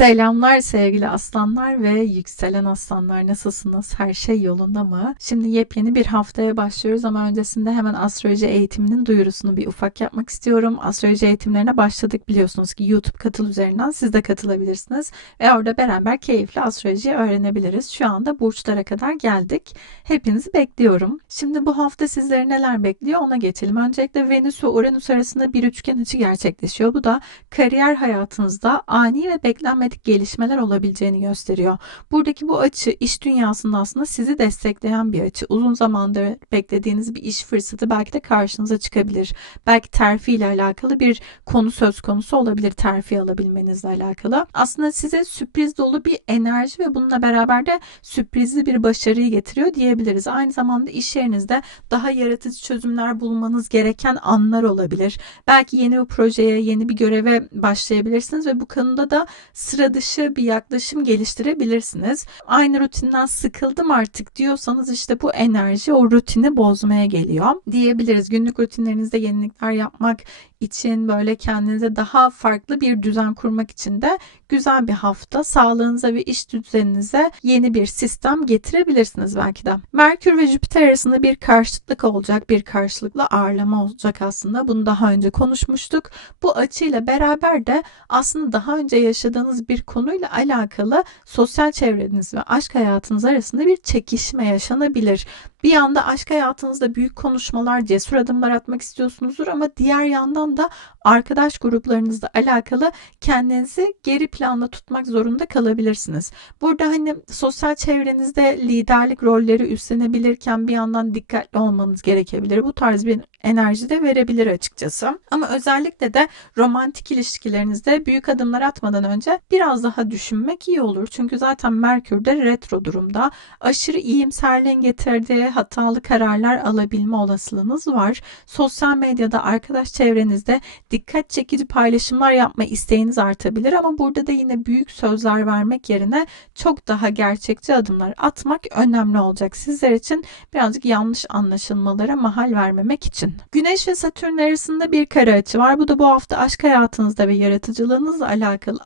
Selamlar sevgili aslanlar ve yükselen aslanlar nasılsınız? Her şey yolunda mı? Şimdi yepyeni bir haftaya başlıyoruz ama öncesinde hemen astroloji eğitiminin duyurusunu bir ufak yapmak istiyorum. Astroloji eğitimlerine başladık biliyorsunuz ki YouTube katıl üzerinden siz de katılabilirsiniz ve orada beraber keyifli astrolojiyi öğrenebiliriz. Şu anda burçlara kadar geldik. Hepinizi bekliyorum. Şimdi bu hafta sizleri neler bekliyor ona geçelim. Öncelikle Venüs ve Uranüs arasında bir üçgen açı gerçekleşiyor. Bu da kariyer hayatınızda ani ve beklenmedik gelişmeler olabileceğini gösteriyor. Buradaki bu açı iş dünyasında aslında sizi destekleyen bir açı. Uzun zamandır beklediğiniz bir iş fırsatı belki de karşınıza çıkabilir. Belki terfi ile alakalı bir konu söz konusu olabilir terfi alabilmenizle alakalı. Aslında size sürpriz dolu bir enerji ve bununla beraber de sürprizli bir başarıyı getiriyor diyebiliriz. Aynı zamanda iş yerinizde daha yaratıcı çözümler bulmanız gereken anlar olabilir. Belki yeni bir projeye, yeni bir göreve başlayabilirsiniz ve bu konuda da sıra dışı bir yaklaşım geliştirebilirsiniz. Aynı rutinden sıkıldım artık diyorsanız işte bu enerji o rutini bozmaya geliyor diyebiliriz. Günlük rutinlerinizde yenilikler yapmak için böyle kendinize daha farklı bir düzen kurmak için de güzel bir hafta. Sağlığınıza ve iş düzeninize yeni bir sistem getirebilirsiniz belki de. Merkür ve Jüpiter arasında bir karşıtlık olacak, bir karşılıklı ağırlama olacak aslında. Bunu daha önce konuşmuştuk. Bu açıyla beraber de aslında daha önce yaşadığınız bir konuyla alakalı sosyal çevreniz ve aşk hayatınız arasında bir çekişme yaşanabilir. Bir yanda aşk hayatınızda büyük konuşmalar, cesur adımlar atmak istiyorsunuzdur ama diğer yandan da arkadaş gruplarınızla alakalı kendinizi geri planda tutmak zorunda kalabilirsiniz. Burada hani sosyal çevrenizde liderlik rolleri üstlenebilirken bir yandan dikkatli olmanız gerekebilir. Bu tarz bir enerji de verebilir açıkçası. Ama özellikle de romantik ilişkilerinizde büyük adımlar atmadan önce biraz daha düşünmek iyi olur. Çünkü zaten Merkür de retro durumda. Aşırı iyimserliğin getirdiği hatalı kararlar alabilme olasılığınız var. Sosyal medyada arkadaş çevrenizde dikkat çekici paylaşımlar yapma isteğiniz artabilir ama burada da yine büyük sözler vermek yerine çok daha gerçekçi adımlar atmak önemli olacak sizler için. Birazcık yanlış anlaşılmalara mahal vermemek için. Güneş ve Satürn arasında bir kare açı var. Bu da bu hafta aşk hayatınızda ve yaratıcılığınızla alakalı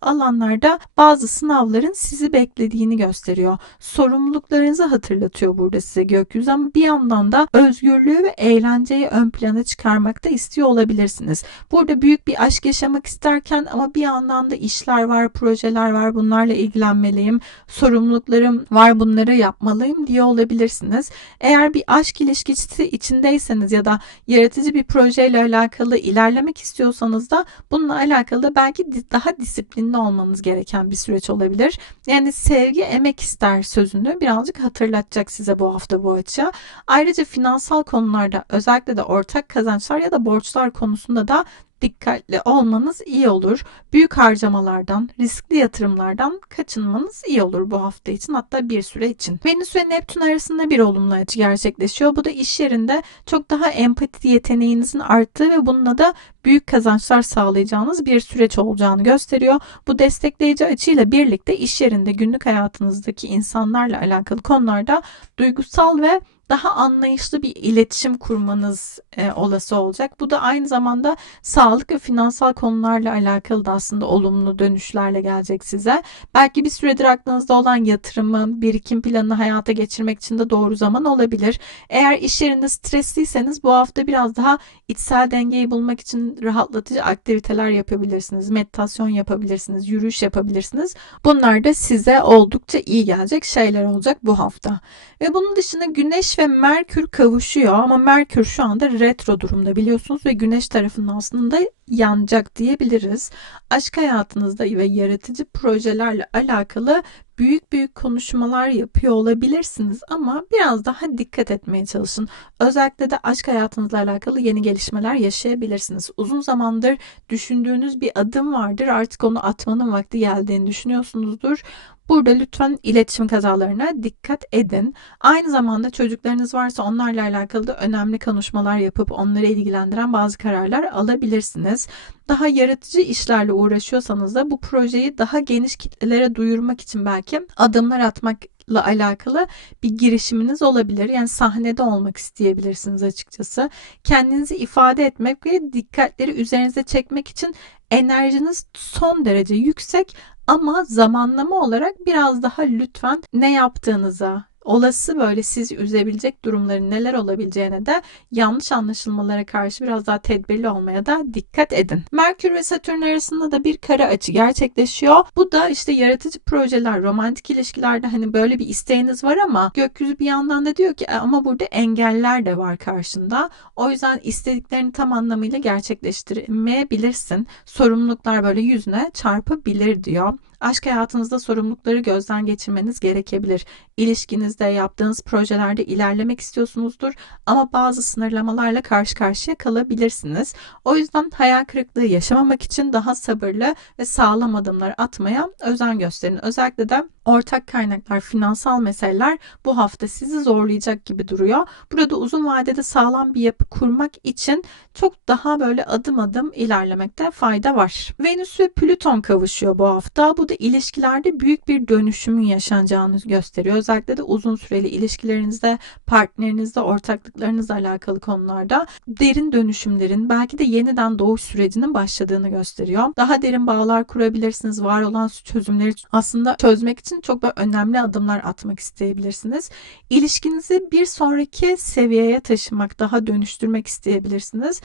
alanlarda bazı sınavların sizi beklediğini gösteriyor. Sorumluluklarınızı hatırlatıyor burada size gökyüzü ama bir yandan da özgürlüğü ve eğlenceyi ön plana çıkarmakta istiyor olabilirsiniz. Burada büyük bir aşk yaşamak isterken ama bir yandan da işler var, projeler var. Bunlarla ilgilenmeliyim. Sorumluluklarım var, bunları yapmalıyım diye olabilirsiniz. Eğer bir aşk ilişkisi içindeyseniz ya da yaratıcı bir projeyle alakalı ilerlemek istiyorsanız da bununla alakalı belki daha disiplinli olmanız gereken bir süreç olabilir. Yani sevgi emek ister sözünü birazcık hatırlatacak size bu hafta bu açı. Ayrıca finansal konularda özellikle de ortak kazançlar ya da borçlar konusunda da dikkatli olmanız iyi olur. Büyük harcamalardan, riskli yatırımlardan kaçınmanız iyi olur bu hafta için hatta bir süre için. Venüs ve Neptün arasında bir olumlu açı gerçekleşiyor. Bu da iş yerinde çok daha empati yeteneğinizin arttığı ve bununla da büyük kazançlar sağlayacağınız bir süreç olacağını gösteriyor. Bu destekleyici açıyla birlikte iş yerinde günlük hayatınızdaki insanlarla alakalı konularda duygusal ve daha anlayışlı bir iletişim kurmanız e, olası olacak. Bu da aynı zamanda sağlık ve finansal konularla alakalı da aslında olumlu dönüşlerle gelecek size. Belki bir süredir aklınızda olan yatırımı, birikim planını hayata geçirmek için de doğru zaman olabilir. Eğer iş yerinde stresliyseniz bu hafta biraz daha içsel dengeyi bulmak için rahatlatıcı aktiviteler yapabilirsiniz. Meditasyon yapabilirsiniz, yürüyüş yapabilirsiniz. Bunlar da size oldukça iyi gelecek şeyler olacak bu hafta. Ve bunun dışında Güneş ve Merkür kavuşuyor ama Merkür şu anda retro durumda biliyorsunuz ve Güneş tarafından aslında yanacak diyebiliriz. Aşk hayatınızda ve yaratıcı projelerle alakalı büyük büyük konuşmalar yapıyor olabilirsiniz ama biraz daha dikkat etmeye çalışın. Özellikle de aşk hayatınızla alakalı yeni gelişmeler yaşayabilirsiniz. Uzun zamandır düşündüğünüz bir adım vardır. Artık onu atmanın vakti geldiğini düşünüyorsunuzdur. Burada lütfen iletişim kazalarına dikkat edin. Aynı zamanda çocuklarınız varsa onlarla alakalı da önemli konuşmalar yapıp onları ilgilendiren bazı kararlar alabilirsiniz. Daha yaratıcı işlerle uğraşıyorsanız da bu projeyi daha geniş kitlelere duyurmak için belki adımlar atmak alakalı bir girişiminiz olabilir. Yani sahnede olmak isteyebilirsiniz açıkçası. Kendinizi ifade etmek ve dikkatleri üzerinize çekmek için enerjiniz son derece yüksek Ama zamanlama olarak biraz daha lütfen ne yaptığınıza, olası böyle sizi üzebilecek durumların neler olabileceğine de yanlış anlaşılmalara karşı biraz daha tedbirli olmaya da dikkat edin. Merkür ve Satürn arasında da bir kara açı gerçekleşiyor. Bu da işte yaratıcı projeler, romantik ilişkilerde hani böyle bir isteğiniz var ama gökyüzü bir yandan da diyor ki "E, ama burada engeller de var karşında. O yüzden istediklerini tam anlamıyla gerçekleştiremeyebilirsin. Sorumluluklar böyle yüzüne çarpabilir diyor. Aşk hayatınızda sorumlulukları gözden geçirmeniz gerekebilir. İlişkinizde yaptığınız projelerde ilerlemek istiyorsunuzdur ama bazı sınırlamalarla karşı karşıya kalabilirsiniz. O yüzden hayal kırıklığı yaşamamak için daha sabırlı ve sağlam adımlar atmaya özen gösterin. Özellikle de ortak kaynaklar, finansal meseleler bu hafta sizi zorlayacak gibi duruyor. Burada uzun vadede sağlam bir yapı kurmak için çok daha böyle adım adım ilerlemekte fayda var. Venüs ve Plüton kavuşuyor bu hafta. Bu da ilişkilerde büyük bir dönüşümün yaşanacağını gösteriyor. Özellikle de uzun süreli ilişkilerinizde, partnerinizde, ortaklıklarınızla alakalı konularda derin dönüşümlerin, belki de yeniden doğuş sürecinin başladığını gösteriyor. Daha derin bağlar kurabilirsiniz. Var olan çözümleri aslında çözmek için çok böyle önemli adımlar atmak isteyebilirsiniz. İlişkinizi bir sonraki seviyeye taşımak, daha dönüştürmek isteyebilirsiniz.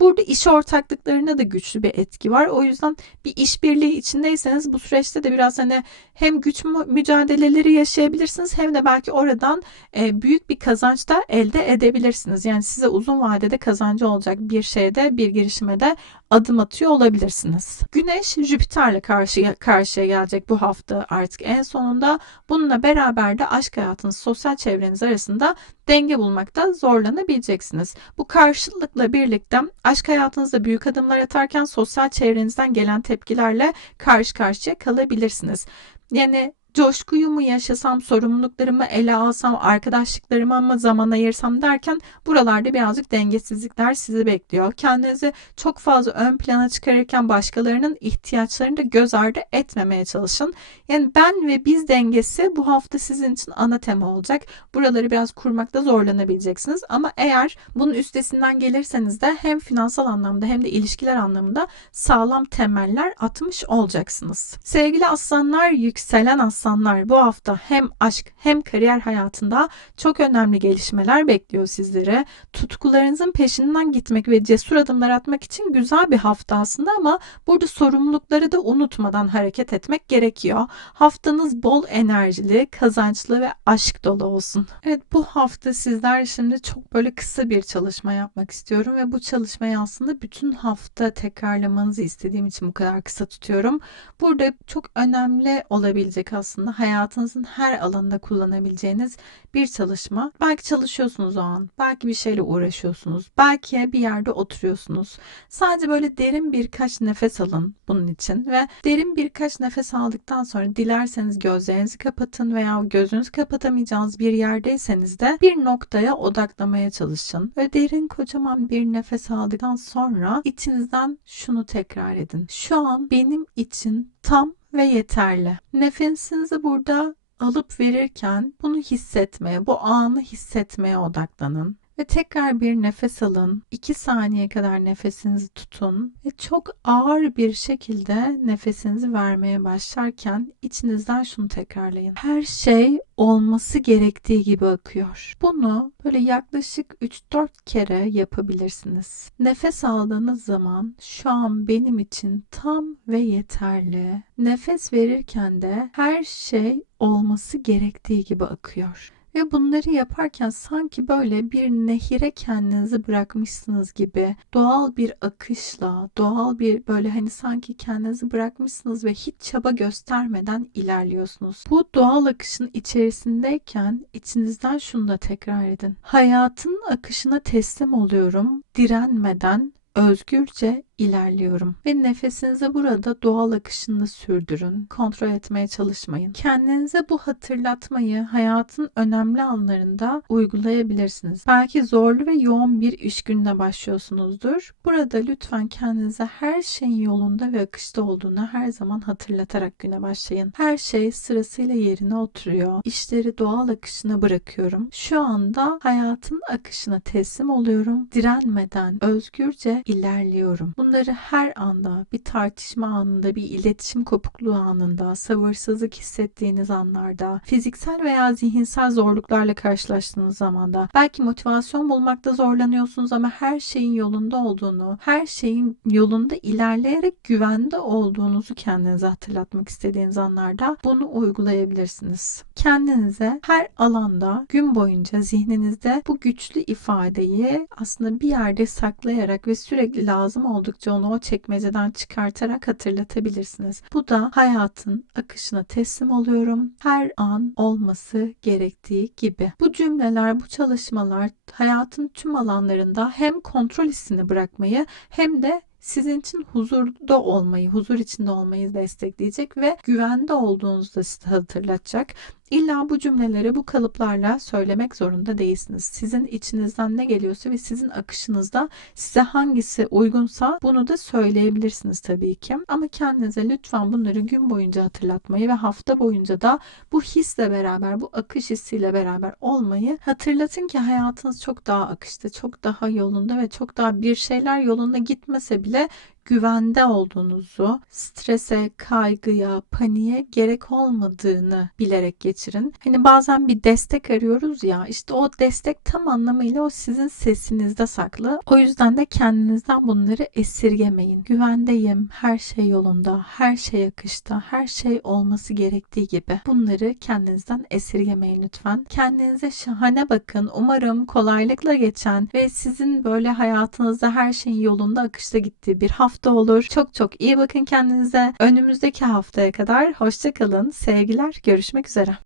Burada iş ortaklıklarına da güçlü bir etki var. O yüzden bir işbirliği içindeyseniz bu süreçte de biraz hani hem güç mücadeleleri yaşayabilirsiniz hem de belki oradan e, büyük bir kazanç da elde edebilirsiniz. Yani size uzun vadede kazancı olacak bir şeyde, bir girişime de adım atıyor olabilirsiniz. Güneş Jüpiter'le karşıya, karşıya gelecek bu hafta artık en sonunda. Bununla beraber de aşk hayatınız, sosyal çevreniz arasında denge bulmakta zorlanabileceksiniz. Bu karşılıkla birlikte aşk hayatınızda büyük adımlar atarken sosyal çevrenizden gelen tepkilerle karşı karşıya kalabilirsiniz. Yani coşkuyu mu yaşasam, sorumluluklarımı ele alsam, arkadaşlıklarıma mı zaman ayırsam derken buralarda birazcık dengesizlikler sizi bekliyor. Kendinizi çok fazla ön plana çıkarırken başkalarının ihtiyaçlarını da göz ardı etmemeye çalışın. Yani ben ve biz dengesi bu hafta sizin için ana tema olacak. Buraları biraz kurmakta zorlanabileceksiniz ama eğer bunun üstesinden gelirseniz de hem finansal anlamda hem de ilişkiler anlamında sağlam temeller atmış olacaksınız. Sevgili aslanlar, yükselen aslanlar aslanlar bu hafta hem aşk hem kariyer hayatında çok önemli gelişmeler bekliyor sizlere. Tutkularınızın peşinden gitmek ve cesur adımlar atmak için güzel bir hafta aslında ama burada sorumlulukları da unutmadan hareket etmek gerekiyor. Haftanız bol enerjili, kazançlı ve aşk dolu olsun. Evet bu hafta sizler şimdi çok böyle kısa bir çalışma yapmak istiyorum ve bu çalışmayı aslında bütün hafta tekrarlamanızı istediğim için bu kadar kısa tutuyorum. Burada çok önemli olabilecek aslında aslında hayatınızın her alanında kullanabileceğiniz bir çalışma. Belki çalışıyorsunuz o an, belki bir şeyle uğraşıyorsunuz, belki bir yerde oturuyorsunuz. Sadece böyle derin birkaç nefes alın bunun için ve derin birkaç nefes aldıktan sonra dilerseniz gözlerinizi kapatın veya gözünüzü kapatamayacağınız bir yerdeyseniz de bir noktaya odaklamaya çalışın. Ve derin kocaman bir nefes aldıktan sonra içinizden şunu tekrar edin. Şu an benim için tam ve yeterli. Nefesinizi burada alıp verirken bunu hissetmeye, bu anı hissetmeye odaklanın. Ve tekrar bir nefes alın. 2 saniye kadar nefesinizi tutun ve çok ağır bir şekilde nefesinizi vermeye başlarken içinizden şunu tekrarlayın. Her şey olması gerektiği gibi akıyor. Bunu böyle yaklaşık 3-4 kere yapabilirsiniz. Nefes aldığınız zaman şu an benim için tam ve yeterli. Nefes verirken de her şey olması gerektiği gibi akıyor. Ve bunları yaparken sanki böyle bir nehire kendinizi bırakmışsınız gibi doğal bir akışla, doğal bir böyle hani sanki kendinizi bırakmışsınız ve hiç çaba göstermeden ilerliyorsunuz. Bu doğal akışın içerisindeyken içinizden şunu da tekrar edin. Hayatın akışına teslim oluyorum, direnmeden özgürce ilerliyorum. Ve nefesinizi burada doğal akışında sürdürün. Kontrol etmeye çalışmayın. Kendinize bu hatırlatmayı hayatın önemli anlarında uygulayabilirsiniz. Belki zorlu ve yoğun bir iş gününe başlıyorsunuzdur. Burada lütfen kendinize her şeyin yolunda ve akışta olduğunu her zaman hatırlatarak güne başlayın. Her şey sırasıyla yerine oturuyor. İşleri doğal akışına bırakıyorum. Şu anda hayatın akışına teslim oluyorum. Direnmeden özgürce ilerliyorum. Bunları her anda bir tartışma anında, bir iletişim kopukluğu anında, sabırsızlık hissettiğiniz anlarda, fiziksel veya zihinsel zorluklarla karşılaştığınız zamanda, belki motivasyon bulmakta zorlanıyorsunuz ama her şeyin yolunda olduğunu, her şeyin yolunda ilerleyerek güvende olduğunuzu kendinize hatırlatmak istediğiniz anlarda bunu uygulayabilirsiniz. Kendinize her alanda gün boyunca zihninizde bu güçlü ifadeyi aslında bir yerde saklayarak ve sürekli lazım oldukça onu o çekmeceden çıkartarak hatırlatabilirsiniz. Bu da hayatın akışına teslim oluyorum. Her an olması gerektiği gibi. Bu cümleler, bu çalışmalar hayatın tüm alanlarında hem kontrol hissini bırakmayı hem de sizin için huzurda olmayı, huzur içinde olmayı destekleyecek ve güvende olduğunuzu da size hatırlatacak. İlla bu cümleleri bu kalıplarla söylemek zorunda değilsiniz. Sizin içinizden ne geliyorsa ve sizin akışınızda size hangisi uygunsa bunu da söyleyebilirsiniz tabii ki. Ama kendinize lütfen bunları gün boyunca hatırlatmayı ve hafta boyunca da bu hisle beraber, bu akış hissiyle beraber olmayı hatırlatın ki hayatınız çok daha akışta, çok daha yolunda ve çok daha bir şeyler yolunda gitmese bile güvende olduğunuzu, strese, kaygıya, paniğe gerek olmadığını bilerek geçirin. Hani bazen bir destek arıyoruz ya, işte o destek tam anlamıyla o sizin sesinizde saklı. O yüzden de kendinizden bunları esirgemeyin. Güvendeyim, her şey yolunda, her şey akışta, her şey olması gerektiği gibi. Bunları kendinizden esirgemeyin lütfen. Kendinize şahane bakın. Umarım kolaylıkla geçen ve sizin böyle hayatınızda her şeyin yolunda akışta gittiği bir hafta hafta olur. Çok çok iyi bakın kendinize. Önümüzdeki haftaya kadar hoşça kalın. Sevgiler. Görüşmek üzere.